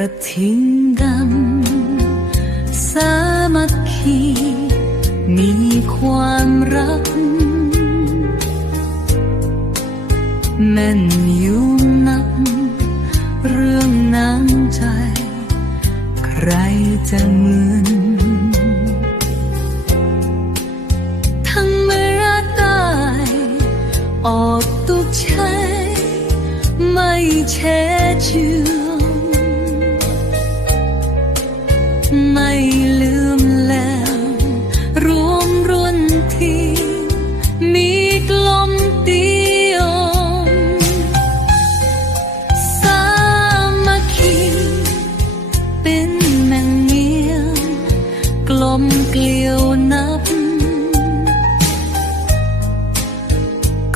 กระทิงดำสามัคคี มีความรัก แม่นอยุ่นักเรื่องน้ำใจ ใครจะเหมือนทั้งเมื่อราตายออกตุกใช้ ไม่แช่ชื่อ มเกลียวนับ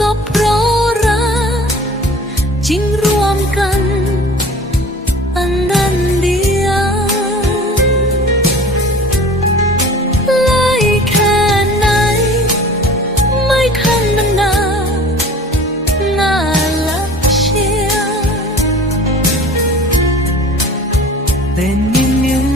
ก็เพราะรักจริงรวมกัน อันดันเดียวไล่แค่ไหน ไม่ทันนานาน่ารักเชียวเป็นยัง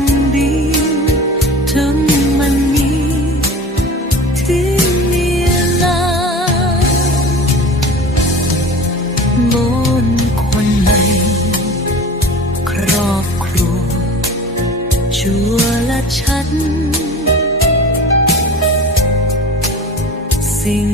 ฉัน สิ่ง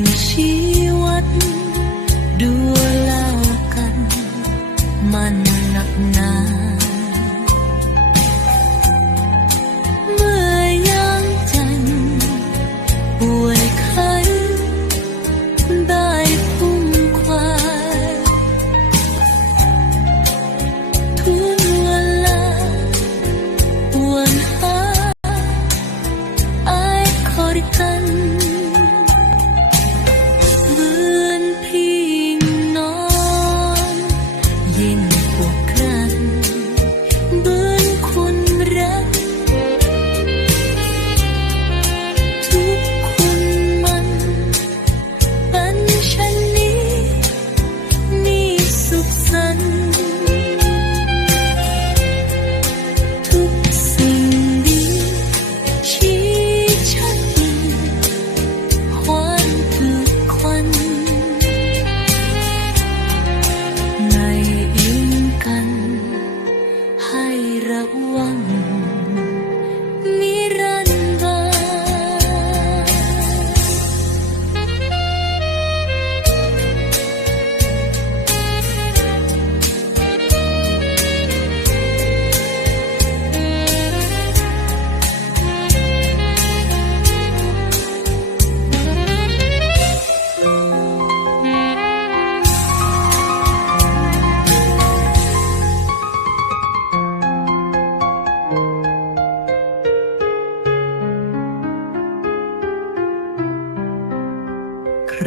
ระวัง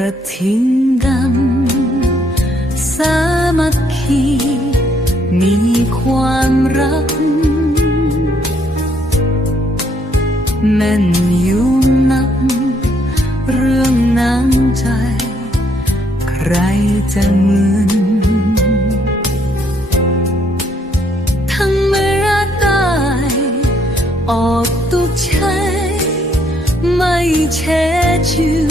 ระทิงดำ สามัคคี มีความรัก แม่นยุ่งนัก เรื่องน้ำใจ ใครจะเหมือนทั้งเมื่อราตายออกตุกใช้ ไม่แช่ชื่อ